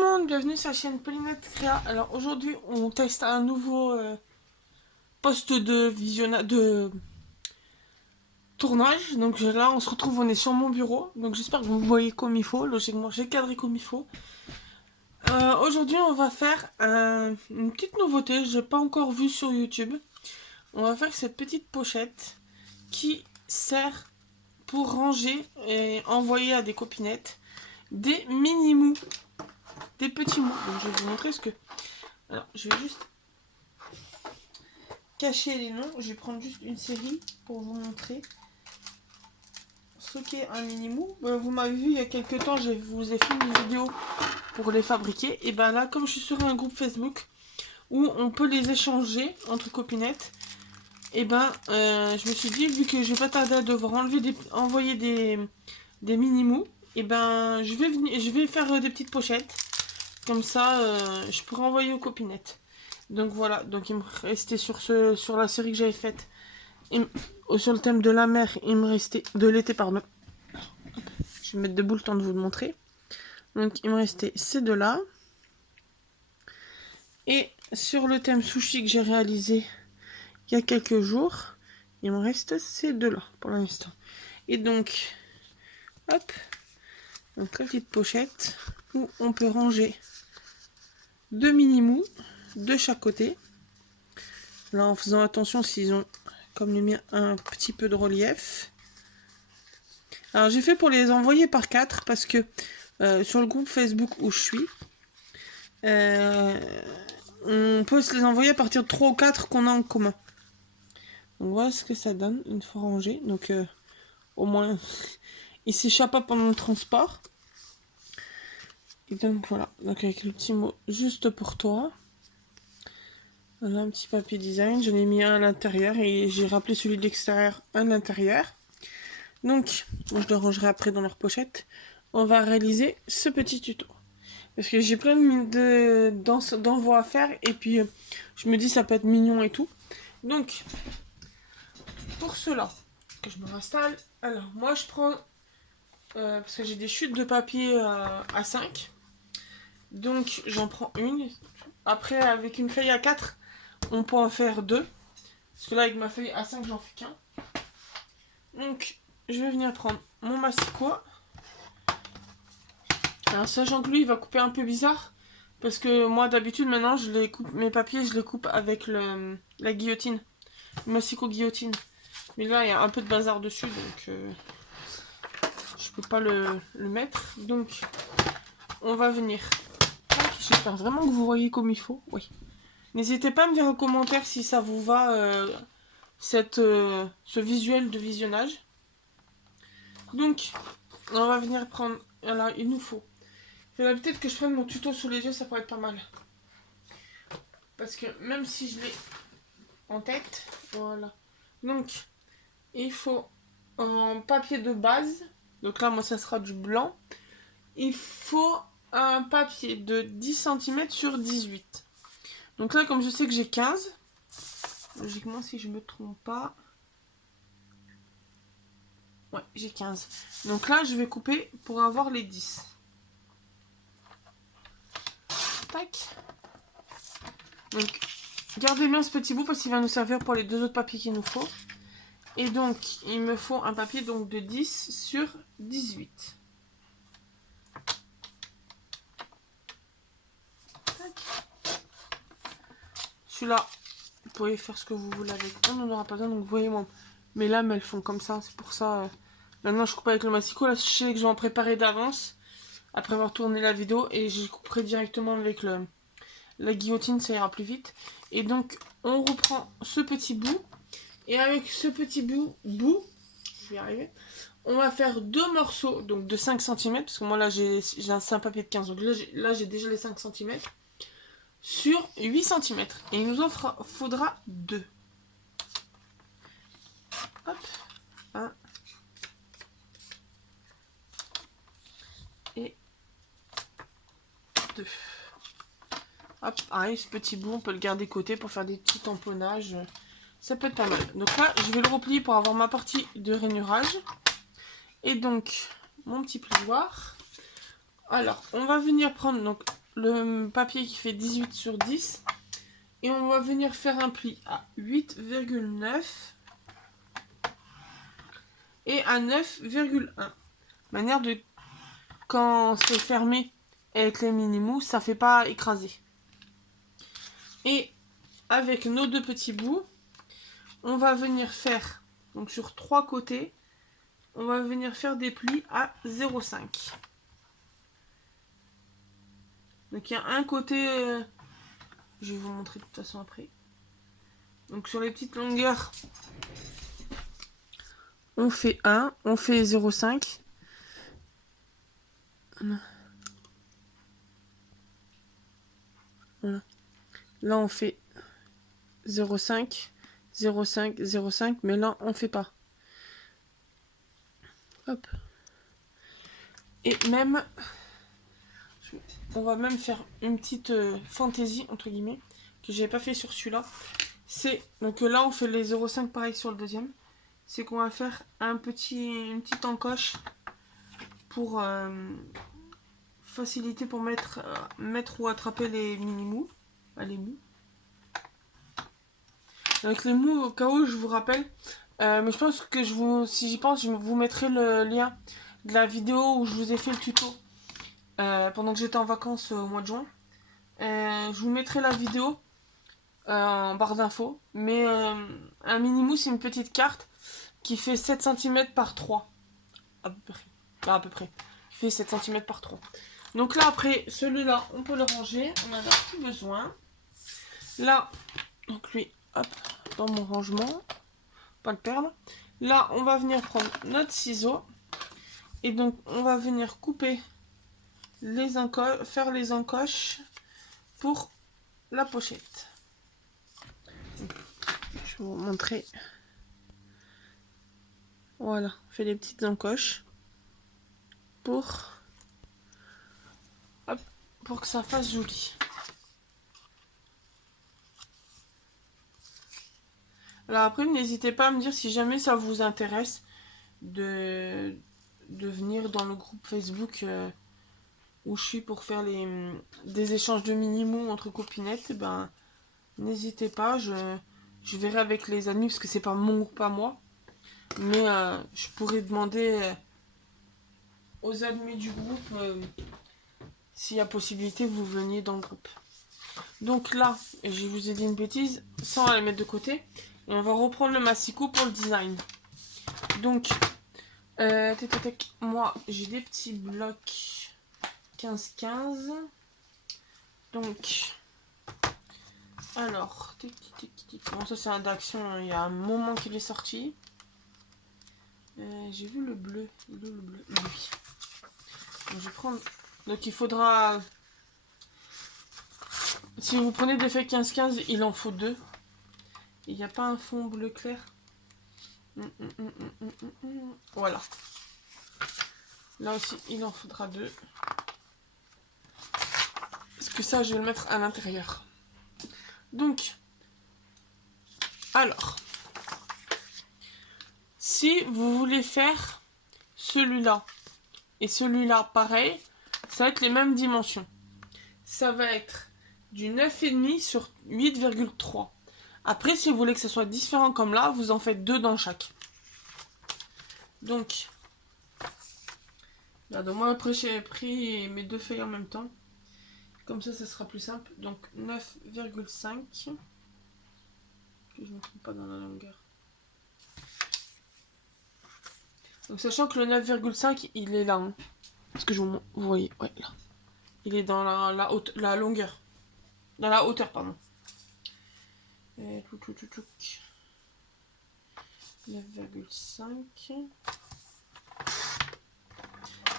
le monde, bienvenue sur la chaîne Polynette Créa. Alors aujourd'hui on teste un nouveau poste de tournage. Donc là on se retrouve, on est sur mon bureau. Donc j'espère que vous voyez comme il faut. Logiquement j'ai cadré comme il faut. Aujourd'hui on va faire une petite nouveauté, j'ai pas encore vu sur YouTube. On va faire cette petite pochette qui sert pour ranger et envoyer à des copinettes des mini-mous. Des petits mots. Donc je vais vous montrer ce que... Alors je vais juste cacher les noms. Je vais prendre juste une série pour vous montrer ce qu'est un mini mou. Vous m'avez vu il y a quelques temps, je vous ai fait une vidéo pour les fabriquer. Et ben là, comme je suis sur un groupe Facebook où on peut les échanger entre copinettes, et ben je me suis dit, vu que je vais pas tarder à devoir envoyer des mini mous, et ben je vais faire des petites pochettes. Comme ça, je pourrais envoyer aux copinettes. Donc voilà, donc il me restait sur la série que j'avais faite, sur le thème de la mer, il me restait, de l'été pardon. Je vais mettre debout le temps de vous le montrer. Donc il me restait ces deux-là. Et sur le thème sushi que j'ai réalisé il y a quelques jours, il me reste ces deux-là pour l'instant. Et donc, hop, donc la petite pochette où on peut ranger deux mini-mous de chaque côté. Là, en faisant attention s'ils ont, comme le mien, un petit peu de relief. Alors, j'ai fait pour les envoyer par 4 parce que sur le groupe Facebook où je suis, on peut se les envoyer à partir de 3 ou 4 qu'on a en commun. Donc, voilà ce que ça donne une fois rangé. Donc, au moins, il s'échappe pas pendant le transport. Et donc, voilà. Donc, avec le petit mot juste pour toi. Voilà un petit papier design, j'en ai mis un à l'intérieur et j'ai rappelé celui de l'extérieur à l'intérieur. Donc, moi je le rangerai après dans leur pochette. On va réaliser ce petit tuto. Parce que j'ai plein d'envois à faire et puis je me dis ça peut être mignon et tout. Donc, pour cela, que je me réinstalle. Alors, moi je prends, parce que j'ai des chutes de papier A5. Donc, j'en prends une. Après, avec une feuille A4, on peut en faire 2. Parce que là, avec ma feuille A5, j'en fais qu'un. Donc, je vais venir prendre mon massicot. Alors, sachant que lui, il va couper un peu bizarre. Parce que moi, d'habitude, maintenant, je les coupe, mes papiers, je les coupe avec la guillotine. Le massicot guillotine. Mais là, il y a un peu de bazar dessus. Donc, je peux pas le mettre. Donc, on va venir. J'espère vraiment que vous voyez comme il faut. Oui. N'hésitez pas à me dire en commentaire si ça vous va, ce visuel de visionnage. Donc, on va venir prendre... Alors, il nous faut... Peut-être que je prenne mon tuto sous les yeux, ça pourrait être pas mal. Parce que même si je l'ai en tête, voilà. Donc, il faut un papier de base. Donc là, moi, ça sera du blanc. Il faut un papier de 10 cm sur 18. Donc là, comme je sais que j'ai 15, logiquement, si je me trompe pas... Ouais, j'ai 15. Donc là, je vais couper pour avoir les 10. Tac. Donc, gardez bien ce petit bout parce qu'il va nous servir pour les deux autres papiers qu'il nous faut. Et donc, il me faut un papier donc de 10 sur 18. Celui-là, vous pouvez faire ce que vous voulez avec. On n'en aura pas besoin, donc vous voyez, moi, mes lames, elles font comme ça. C'est pour ça, maintenant, je coupe avec le massicot. Là, je sais que je vais en préparer d'avance, après avoir tourné la vidéo. Et je couperai directement avec la guillotine, ça ira plus vite. Et donc, on reprend ce petit bout. Et avec ce petit bout, je vais y arriver, on va faire deux morceaux, donc de 5 cm. Parce que moi, là, j'ai un papier de 15. Donc là, j'ai déjà les 5 cm. Sur 8 cm. Et il nous en faudra 2. Hop. 1. Et 2. Hop. Pareil, ce petit bout, on peut le garder côté pour faire des petits tamponnages. Ça peut être pas mal. Donc là, je vais le replier pour avoir ma partie de rainurage. Et donc, mon petit plioir. Alors, on va venir prendre donc le papier qui fait 18 sur 10 et on va venir faire un pli à 8,9 et à 9,1. Manière de, quand c'est fermé avec les mini-mous, ça fait pas écraser. Et avec nos deux petits bouts, on va venir faire, donc sur 3 côtés, on va venir faire des plis à 0,5. Donc il y a un côté, je vais vous montrer de toute façon après. Donc sur les petites longueurs, on fait 1, on fait 0,5. Voilà. Là on fait 0,5, 0,5, 0,5, mais là on fait pas. Hop. Et même, on va même faire une petite fantaisie entre guillemets que j'avais pas fait sur celui-là. C'est donc là on fait les 0,5 pareil sur le deuxième. C'est qu'on va faire une petite encoche pour faciliter pour mettre ou attraper les mini mous, les mous. Donc les mous au cas où je vous rappelle, mais je pense que si j'y pense, je vous mettrai le lien de la vidéo où je vous ai fait le tuto pendant que j'étais en vacances au mois de juin. Je vous mettrai la vidéo en barre d'infos. Mais un mini mou, c'est une petite carte qui fait 7 cm par 3. À peu près. Là, à peu près. Qui fait 7 cm par 3. Donc là, après, celui-là, on peut le ranger. On en a plus besoin. Là, donc lui, hop, dans mon rangement. Pas le perdre. Là, on va venir prendre notre ciseau. Et donc, on va venir couper les encoches, faire les encoches pour la pochette. Je vais vous montrer. Voilà, on fait les petites encoches pour que ça fasse joli. Alors après, n'hésitez pas à me dire si jamais ça vous intéresse de venir dans le groupe Facebook où je suis pour faire des échanges de mini-mous entre copinettes. Ben, n'hésitez pas, je verrai avec les amis parce que c'est pas mon groupe à moi. Mais je pourrais demander aux admis du groupe s'il y a possibilité vous veniez dans le groupe. Donc là, je vous ai dit une bêtise, ça on va les mettre de côté. Et on va reprendre le massicot pour le design. Donc, moi j'ai des petits blocs 15-15. Donc, alors, bon, ça c'est un d'action, hein, il y a un moment qu'il est sorti. J'ai vu le bleu, le bleu, lui. Donc, je vais prendre. Donc il faudra. Si vous prenez des feuilles 15-15, il en faut 2. Il n'y a pas un fond bleu clair. Voilà. Là aussi, il en faudra 2. Parce que ça, je vais le mettre à l'intérieur. Donc, alors, si vous voulez faire celui-là et celui-là pareil, ça va être les mêmes dimensions. Ça va être du 9,5 sur 8,3. Après, si vous voulez que ce soit différent comme là, vous en faites 2 dans chaque. Donc, là, moi après j'ai pris mes 2 feuilles en même temps. Comme ça sera plus simple. Donc 9,5. Que je ne me trompe pas dans la longueur. Donc sachant que le 9,5 il est là. Hein. Parce que vous voyez, ouais là. Il est dans la longueur. Dans la hauteur, pardon. Et 9,5.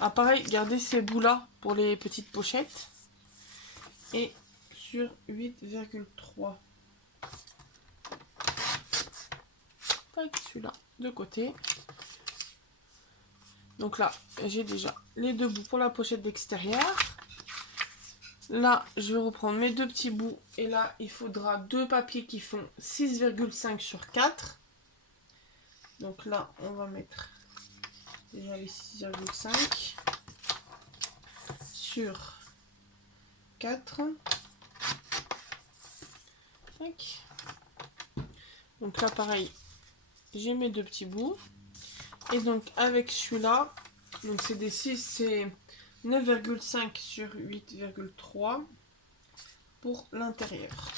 Ah pareil, gardez ces bouts là pour les petites pochettes. Et sur 8,3. Celui-là de côté. Donc là, j'ai déjà les 2 bouts pour la pochette d'extérieur. Là, je vais reprendre mes 2 petits bouts. Et là, il faudra 2 papiers qui font 6,5 sur 4. Donc là, on va mettre déjà les 6,5 sur 4. Tac. Donc là, pareil, j'ai mes 2 petits bouts. Et donc, avec celui-là, donc c'est des 6, c'est 9,5 sur 8,3 pour l'intérieur.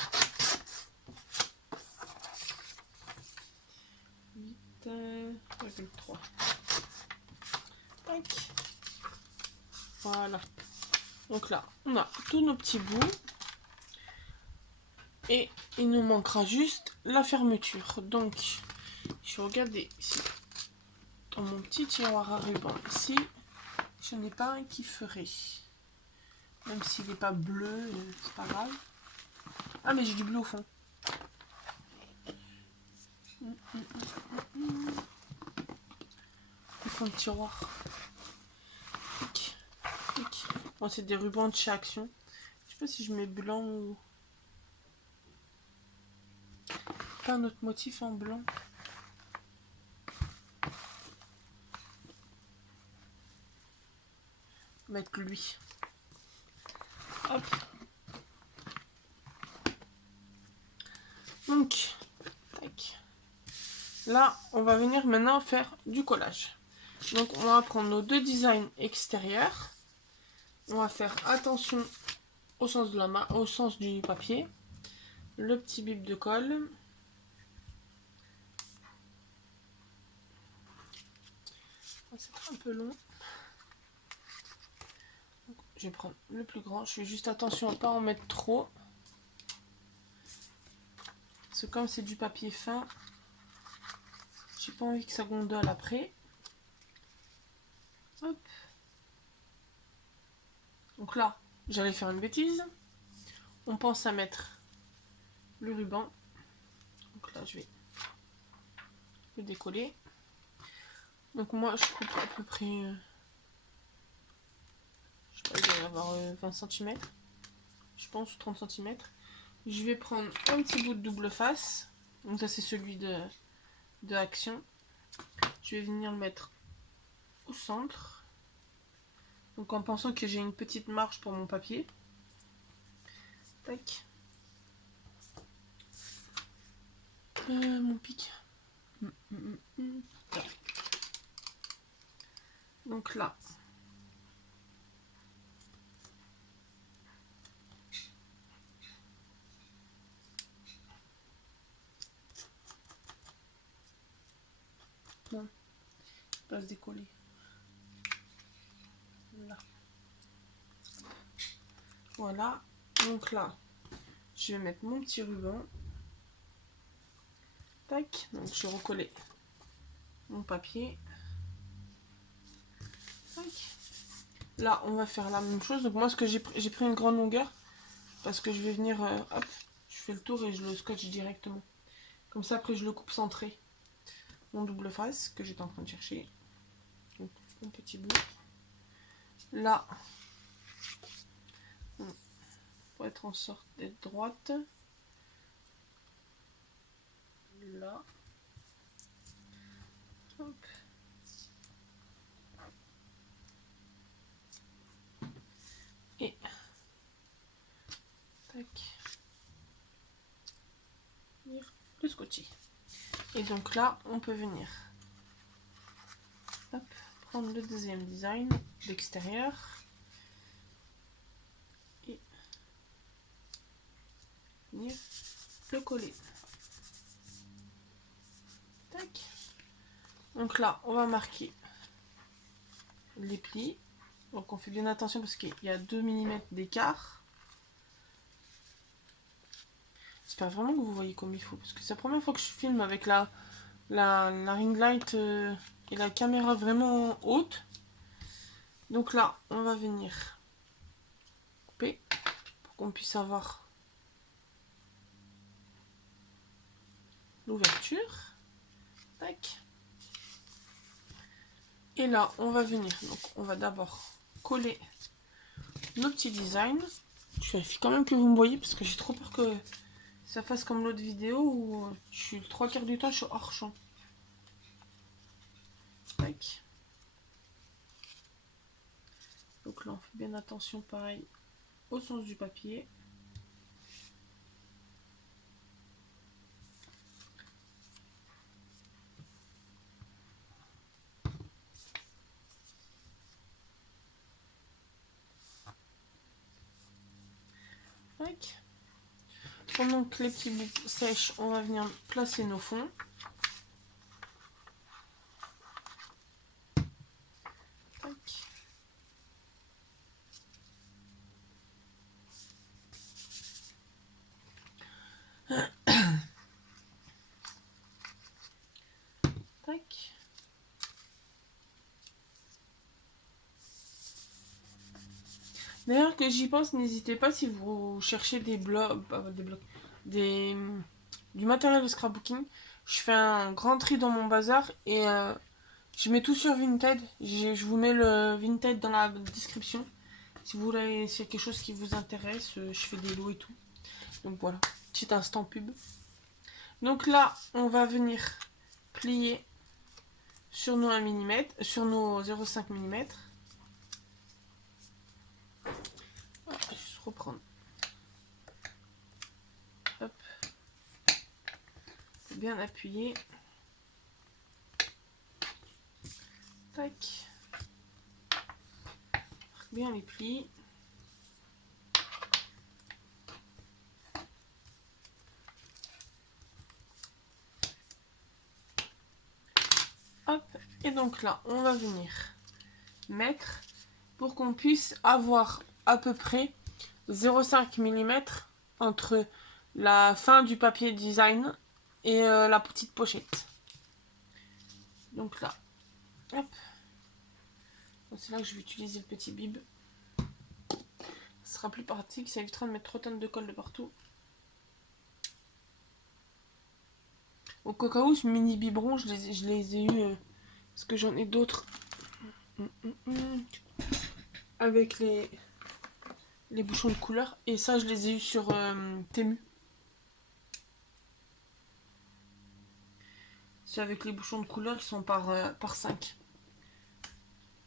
8,3. Tac. Voilà. Donc là, on a tous nos petits bouts. Et il nous manquera juste la fermeture. Donc, je vais regarder ici. Dans mon petit tiroir à ruban ici, je n'ai pas un qui ferait. Même s'il n'est pas bleu, c'est pas grave. Ah, mais j'ai du bleu au fond. Au fond de tiroir. Clic, clic. Bon, c'est des rubans de chez Action. Je sais pas si je mets blanc ou... Pas un autre motif en blanc. Mettre lui. Hop. Donc, tac. Là, on va venir maintenant faire du collage. Donc, on va prendre nos 2 designs extérieurs. On va faire attention au sens de la main, au sens du papier. Le petit bip de colle. C'est un peu long. Donc, je vais prendre le plus grand. Je fais juste attention à ne pas en mettre trop. Parce que comme c'est du papier fin, j'ai pas envie que ça gondole après. Hop. Donc là, j'allais faire une bêtise. On pense à mettre le ruban. Donc là, je vais le décoller. Donc moi, je coupe à peu près... je sais pas, il doit y avoir 20 cm. Je pense, 30 cm. Je vais prendre un petit bout de double face. Donc ça, c'est celui de Action. Je vais venir le mettre au centre. Donc en pensant que j'ai une petite marge pour mon papier. Tac. Mon pic. Donc là. Bon. Il va se décoller. Là. Voilà. Donc là, je vais mettre mon petit ruban. Tac. Donc je vais recoller mon papier. Tac. Là, on va faire la même chose. Donc moi, ce que j'ai pris une grande longueur parce que je vais venir, hop, je fais le tour et je le scotche directement. Comme ça, après, je le coupe centré. Mon double face que j'étais en train de chercher. Donc, un petit bout. Là, pour être en sorte d'être droite. Là. Hop. Et tac. Le scotcher. Et donc là, on peut venir hop, prendre le deuxième design d'extérieur et venir le coller. Tac. Donc là, on va marquer les plis. Donc on fait bien attention parce qu'il y a 2 mm d'écart. J'espère vraiment que vous voyez comme il faut. Parce que c'est la première fois que je filme avec la ring light et la caméra vraiment haute. Donc là, on va venir couper pour qu'on puisse avoir l'ouverture. Tac. Et là, on va venir. Donc on va d'abord coller nos petits designs. Je vérifie quand même que vous me voyez parce que j'ai trop peur que ça fasse comme l'autre vidéo où je suis le 3/4 du temps, je suis hors champ. Tac. Donc là, on fait bien attention pareil au sens du papier. Tac. Pendant que les petits bouts sèchent, on va venir placer nos fonds. Tac. Tac. D'ailleurs, que j'y pense, n'hésitez pas si vous cherchez des blocs, du matériel de scrapbooking. Je fais un grand tri dans mon bazar et je mets tout sur Vinted. Je vous mets le Vinted dans la description. Si vous voulez, s'il y a quelque chose qui vous intéresse, je fais des lots et tout. Donc voilà, petit instant pub. Donc là, on va venir plier sur nos 1 mm, sur nos 0,5 mm. Juste reprendre. Hop. Bien appuyer. Tac. Bien les plis. Hop. Et donc là, on va venir mettre pour qu'on puisse avoir à peu près 0,5 mm entre la fin du papier design et la petite pochette. Donc là, hop. C'est là que je vais utiliser le petit bib. Ce sera plus pratique, ça évitera de mettre trop de colle de partout. Au cas où, ce mini biberon, je les ai eu parce que j'en ai d'autres avec les bouchons de couleur. Et ça, je les ai eu sur Temu. C'est avec les bouchons de couleur, ils sont par 5.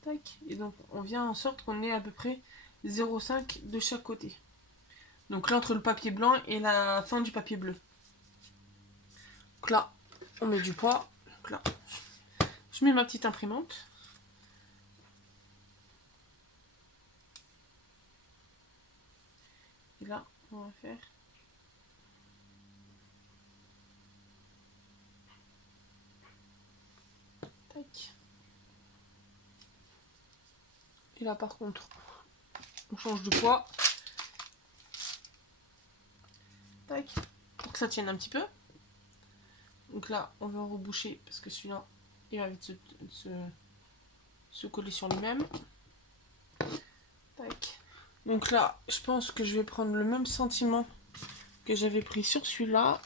Tac. Et donc, on vient en sorte qu'on ait à peu près 0,5 de chaque côté. Donc là, entre le papier blanc et la fin du papier bleu. Donc là, on met du poids. Donc là, je mets ma petite imprimante. Et là, on va faire tac. Et là, par contre, on change de poids. Tac. Pour que ça tienne un petit peu. Donc là, on va reboucher parce que celui-là, il va vite se coller sur lui-même. Tac. Donc là, je pense que je vais prendre le même sentiment que j'avais pris sur celui-là.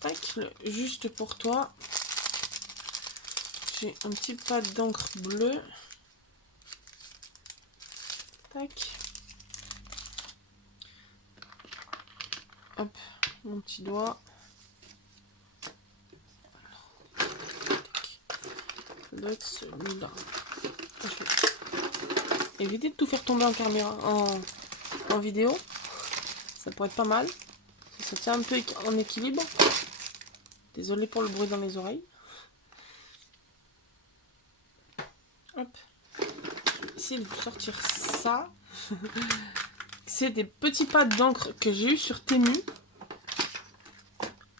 Tac, juste pour toi. J'ai un petit pad d'encre bleue. Tac. Hop, mon petit doigt. Ça doit être celui-là. Évitez de tout faire tomber en caméra, en vidéo. Ça pourrait être pas mal. Ça tient un peu en équilibre. Désolée pour le bruit dans les oreilles. Hop. Essayez de vous sortir ça. C'est des petits pads d'encre que j'ai eu sur Temu.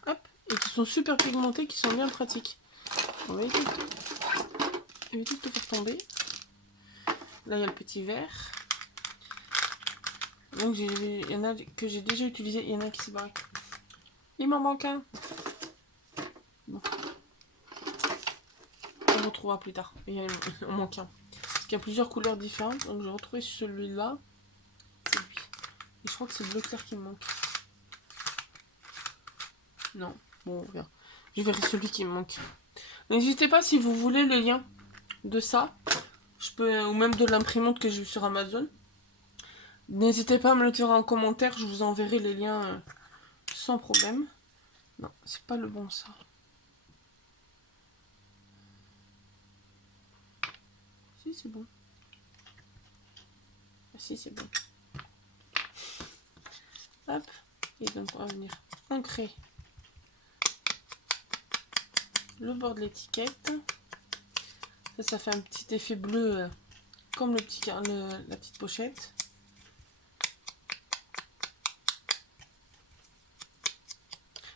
Hop. Et qui sont super pigmentés, qui sont bien pratiques. On va éviter de tout faire tomber. Là, il y a le petit verre. Donc, il y en a que j'ai déjà utilisé. Il y en a qui s'est barré. Il m'en manque un. Bon. On retrouvera plus tard. Il en manque un. Parce qu'il y a plusieurs couleurs différentes. Donc, j'ai retrouvé celui-là. C'est lui. Et je crois que c'est le bleu clair qui me manque. Non. Bon, on verra. Je verrai celui qui me manque. N'hésitez pas si vous voulez le lien de ça. Je peux, ou même de l'imprimante que j'ai eu sur Amazon. N'hésitez pas à me le dire en commentaire. Je vous enverrai les liens sans problème. Non, c'est pas le bon ça. Si, c'est bon. Ah si, c'est bon. Hop. Et donc on va venir ancrer le bord de l'étiquette. Ça fait un petit effet bleu comme la petite pochette.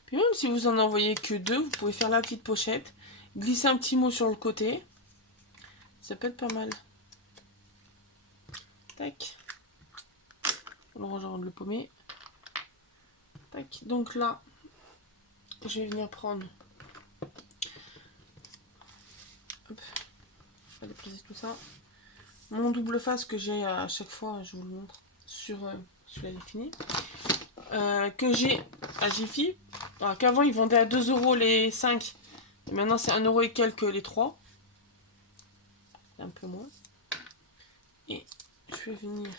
Puis même si vous en envoyez que 2, vous pouvez faire la petite pochette, glisser un petit mot sur le côté. Ça peut être pas mal. Tac. Alors je rentre le pommier. Tac. Donc là, je vais venir prendre. Hop. Je vais déplacer tout ça. Mon double face que j'ai à chaque fois, je vous le montre sur celui-là, il est fini. Que j'ai à Jiffy. Qu'avant ils vendaient à 2 € les 5. Et maintenant c'est 1 € et quelques les 3. Un peu moins. Et je vais venir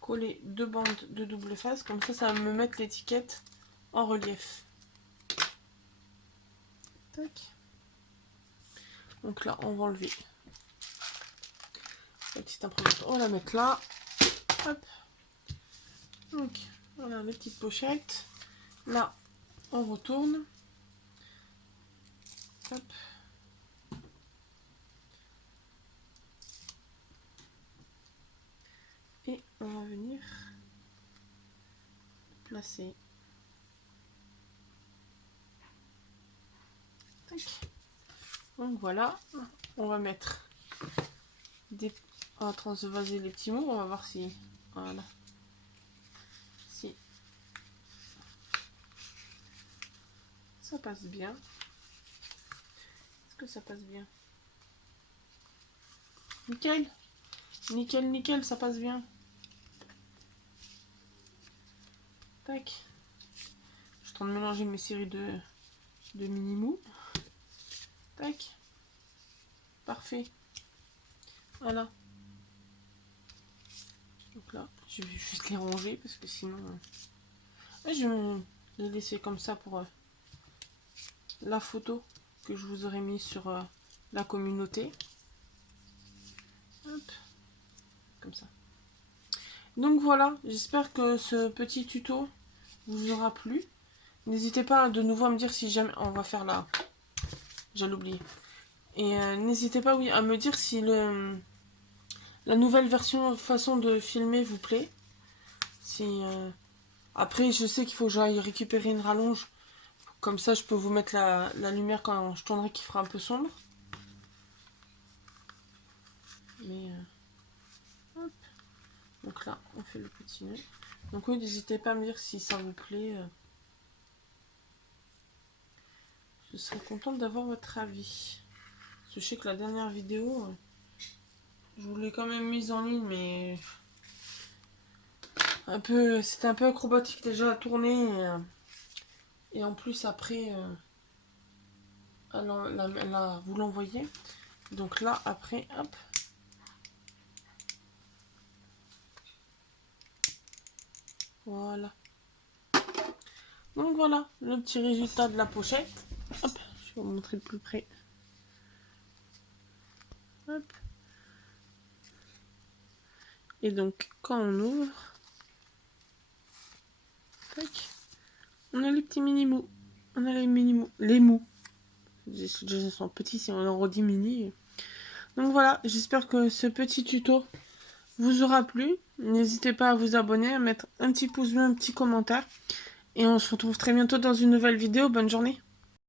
coller 2 bandes de double face. Comme ça va me mettre l'étiquette en relief. Tac. Donc là, on va enlever la petite imprimante. On va la mettre là. Hop. Donc, voilà les petites pochettes. Là, on retourne. Hop. Et on va venir placer. Tac. Donc voilà, on va mettre des... On va transvaser les petits mots, on va voir si... Voilà. Si ça passe bien. Est-ce que ça passe bien? Nickel. Nickel, nickel, ça passe bien. Tac. Je suis en train de mélanger mes séries de mini-mous. Tac. Parfait. Voilà. Donc là, je vais juste les ranger parce que sinon... je vais les laisser comme ça pour la photo que je vous aurais mis sur la communauté. Hop. Comme ça. Donc voilà, j'espère que ce petit tuto vous aura plu. N'hésitez pas de nouveau à me dire si jamais... On va faire là. J'allais oublier. Et n'hésitez pas, oui, à me dire si la nouvelle façon de filmer vous plaît. Si après, je sais qu'il faut que j'aille récupérer une rallonge. Comme ça, je peux vous mettre la lumière quand je tournerai qui fera un peu sombre. Mais hop. Donc là, on fait le petit nœud. Donc oui, n'hésitez pas à me dire si ça vous plaît. Je serais contente d'avoir votre avis. Je sais que la dernière vidéo, je vous l'ai quand même mise en ligne, mais c'était un peu acrobatique déjà à tourner. Et en plus après, vous l'envoyez. Donc là, après, hop. Voilà. Donc voilà, le petit résultat de la pochette. Hop, je vais vous montrer de plus près. Hop. Et donc, quand on ouvre, tac, on a les petits mini-mous. On a les mini-mous. Les mous. Ils sont petits si on en redit mini. Donc voilà, j'espère que ce petit tuto vous aura plu. N'hésitez pas à vous abonner, à mettre un petit pouce bleu, un petit commentaire. Et on se retrouve très bientôt dans une nouvelle vidéo. Bonne journée.